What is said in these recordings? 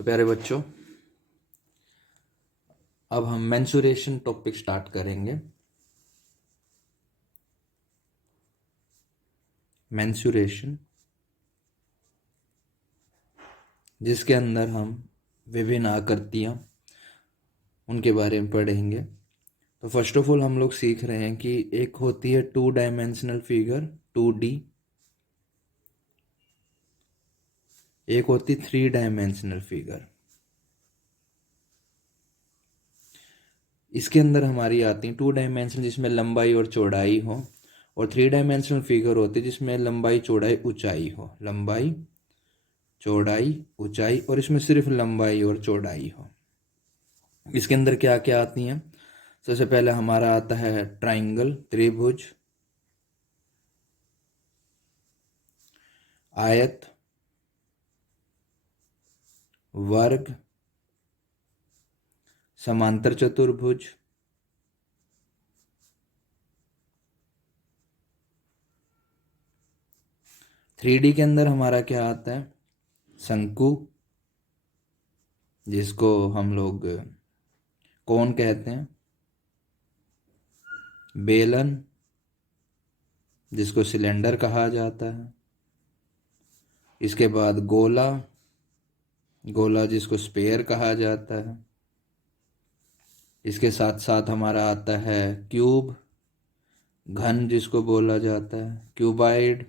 तो प्यारे बच्चों, अब हम मेंसुरेशन टॉपिक स्टार्ट करेंगे। मेंसुरेशन, जिसके अंदर हम विभिन्न आकृतियाँ उनके बारे में पढ़ेंगे। तो फर्स्ट ऑफ ऑल हम लोग सीख रहे हैं कि एक होती है 2 डायमेंशनल फिगर 2D, एक होती 3 डायमेंशनल फिगर। इसके अंदर हमारी आती है 2 डायमेंशनल जिसमें लंबाई और चौड़ाई हो, और 3 डायमेंशनल फिगर होती है जिसमें लंबाई चौड़ाई ऊंचाई हो, लंबाई चौड़ाई ऊंचाई, और इसमें सिर्फ लंबाई और चौड़ाई हो। इसके अंदर क्या क्या आती हैं? सबसे पहले हमारा आता है ट्राइंगल, त्रिभुज, आयत, वर्ग, समांतर चतुर्भुज, थ्री डी के अंदर हमारा क्या आता है? शंकु, जिसको हम लोग कोन कहते हैं, बेलन, जिसको सिलेंडर कहा जाता है। इसके बाद गोला, गोला जिसको स्फीयर कहा जाता है। इसके साथ साथ हमारा आता है क्यूब, घन जिसको बोला जाता है, क्यूबाइड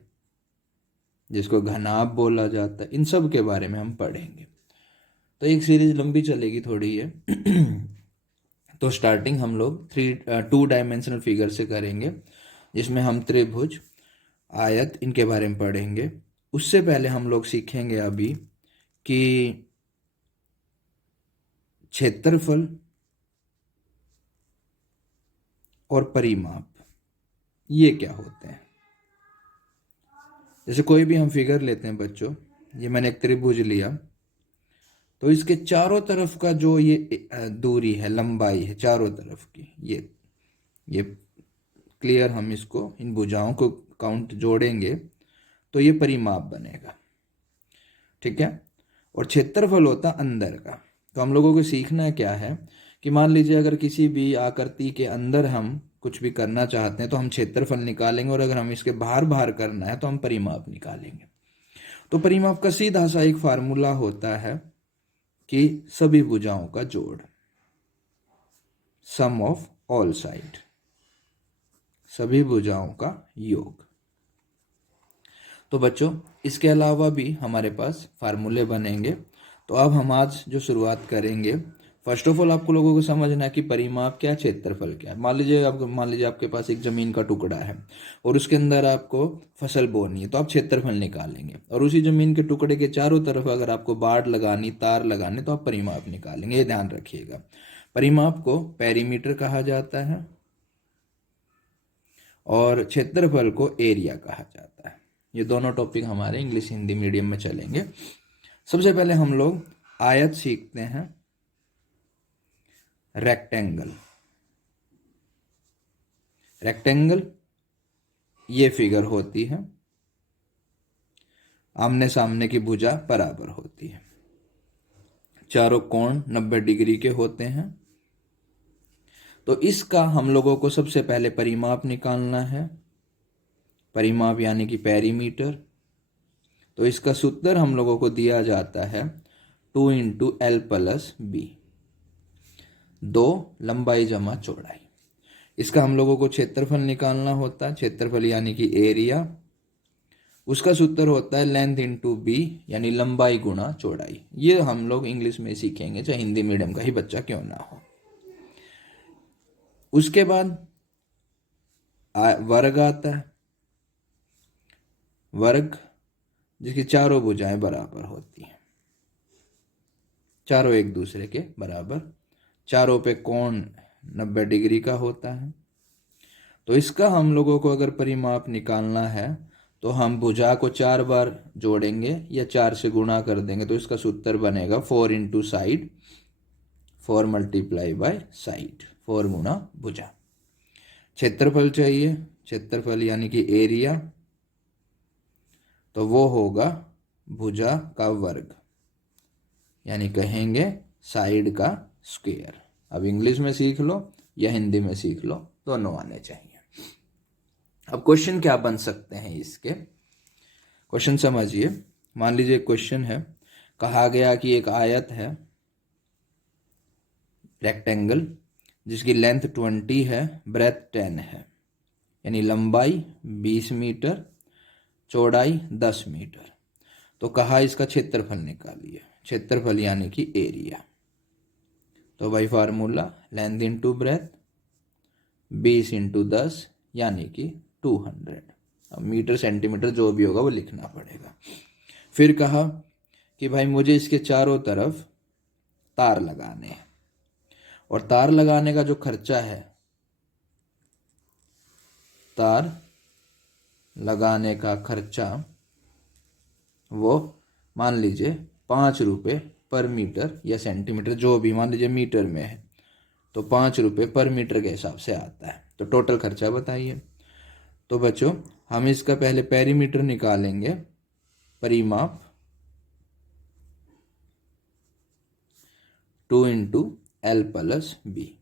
जिसको घनाभ बोला जाता है। इन सब के बारे में हम पढ़ेंगे। तो एक सीरीज लंबी चलेगी थोड़ी है। तो स्टार्टिंग हम लोग 2 डायमेंशनल फिगर से करेंगे, जिसमें हम त्रिभुज, आयत, इनके बारे में पढ़ेंगे। उससे पहले हम लोग सीखेंगे अभी कि क्षेत्रफल और परिमाप ये क्या होते हैं। जैसे कोई भी हम फिगर लेते हैं बच्चों, ये मैंने एक त्रिभुज लिया, तो इसके चारों तरफ का जो ये दूरी है, लंबाई है चारों तरफ की, ये क्लियर, हम इसको इन भुजाओं को काउंट जोड़ेंगे तो ये परिमाप बनेगा, ठीक है। और क्षेत्रफल होता अंदर का। तो हम लोगों को सीखना क्या है कि मान लीजिए अगर किसी भी आकृति के अंदर हम कुछ भी करना चाहते हैं तो हम क्षेत्रफल निकालेंगे, और अगर हम इसके बाहर बाहर करना है तो हम परिमाप निकालेंगे। तो परिमाप का सीधा सा एक फार्मूला होता है कि सभी भुजाओं का जोड़, सम ऑफ ऑल साइड, सभी भुजाओं का योग। तो बच्चों, इसके अलावा भी हमारे पास फार्मूले बनेंगे। तो अब हम आज जो शुरुआत करेंगे, फर्स्ट ऑफ ऑल आपको लोगों को समझना है कि परिमाप क्या, क्षेत्रफल क्या है। मान लीजिए आपके पास एक जमीन का टुकड़ा है और उसके अंदर आपको फसल बोनी है, तो आप क्षेत्रफल निकालेंगे। और उसी जमीन के टुकड़े के चारों तरफ अगर आपको बाड़ लगानी, तार लगाने, तो आप परिमाप निकालेंगे। ये ध्यान रखिएगा। परिमाप को पेरीमीटर कहा जाता है और क्षेत्रफल को एरिया कहा जाता है। ये दोनों टॉपिक हमारे इंग्लिश हिंदी मीडियम में चलेंगे। सबसे पहले हम लोग आयत सीखते हैं, रेक्टेंगल। रेक्टेंगल ये फिगर होती है, आमने सामने की भुजा बराबर होती है, चारों कोण 90 डिग्री के होते हैं। तो इसका हम लोगों को सबसे पहले परिमाप निकालना है, परिमाप यानी कि पेरीमीटर। तो इसका सूत्र हम लोगों को दिया जाता है 2 × L+B, 2 लंबाई जमा चौड़ाई। इसका हम लोगों को क्षेत्रफल निकालना होता है, क्षेत्रफल यानी कि एरिया। उसका सूत्र होता है लेंथ × B, यानी लंबाई गुणा चौड़ाई। ये हम लोग इंग्लिश में सीखेंगे, चाहे हिंदी मीडियम का ही बच्चा क्यों ना हो। उसके बाद वर्ग आता है, वर्ग जिसकी चारों भुजाएं बराबर होती हैं, चारों एक दूसरे के बराबर, चारों पे कोण 90 डिग्री का होता है। तो इसका हम लोगों को अगर परिमाप निकालना है तो हम भुजा को 4 बार जोड़ेंगे या 4 से गुणा कर देंगे, तो इसका सूत्र बनेगा 4 × साइड, 4 × साइड, 4 गुणा भुजा। क्षेत्रफल चाहिए, क्षेत्रफल यानी कि एरिया, तो वो होगा भुजा का वर्ग, यानी कहेंगे साइड का स्क्वायर। अब इंग्लिश में सीख लो या हिंदी में सीख लो, दोनों आने चाहिए। अब क्वेश्चन क्या बन सकते हैं इसके, क्वेश्चन समझिए। मान लीजिए क्वेश्चन है, कहा गया कि एक आयत है रेक्टेंगल जिसकी लेंथ 20 है, ब्रेथ 10 है, यानी लंबाई 20 मीटर, चौड़ाई 10 मीटर। तो कहा इसका क्षेत्रफल निकालिए, क्षेत्रफल यानी कि एरिया। तो भाई formula length into breadth 20 into 10 यानी कि 200। अब मीटर सेंटीमीटर जो भी होगा वो लिखना पड़ेगा। फिर कहा कि भाई मुझे इसके चारों तरफ तार लगाने हैं, और तार लगाने का जो खर्चा है, तार लगाने का खर्चा वो मान लीजिए 5 रुपये पर मीटर या सेंटीमीटर, जो भी, मान लीजिए मीटर में है तो 5 रुपये पर मीटर के हिसाब से आता है। तो टोटल खर्चा बताइए। तो बच्चों हम इसका पहले पेरीमीटर निकालेंगे, परिमाप 2 इंटू एल प्लस बी।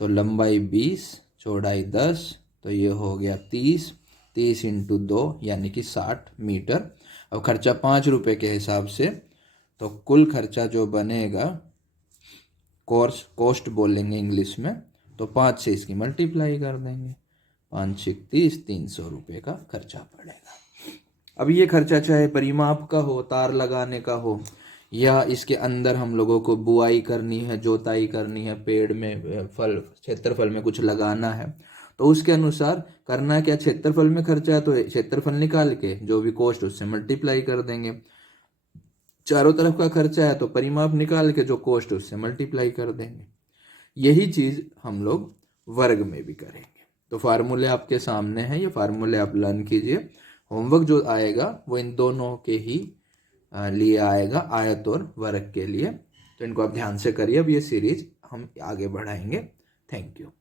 तो लंबाई 20, चौड़ाई 10, तो ये हो गया 30, 30 इंटू 2 यानी कि 60 मीटर। अब खर्चा 5 रुपये के हिसाब से, तो कुल खर्चा जो बनेगा, कॉस्ट बोलेंगे इंग्लिश में, तो 5 से इसकी मल्टीप्लाई कर देंगे, 5 6 30, 300 रुपये का खर्चा पड़ेगा। अब ये खर्चा चाहे परिमाप का हो, तार लगाने का हो, या इसके अंदर हम लोगों को बुआई करनी है, जोताई करनी है, पेड़ में फल क्षेत्रफल में कुछ लगाना है, तो उसके अनुसार करना क्या, क्षेत्रफल में खर्चा है तो क्षेत्रफल निकाल के जो भी कॉस्ट उससे मल्टीप्लाई कर देंगे। चारों तरफ का खर्चा है तो परिमाप निकाल के जो कॉस्ट उससे मल्टीप्लाई कर देंगे। यही चीज हम लोग वर्ग में भी करेंगे। तो फार्मूले आपके सामने हैं, ये फार्मूले आप लर्न कीजिए। होमवर्क जो आएगा वो इन दोनों के ही लिए आएगा, आयत और वर्ग के लिए। तो इनको आप ध्यान से करिए। अब ये सीरीज हम आगे बढ़ाएंगे। Thank you.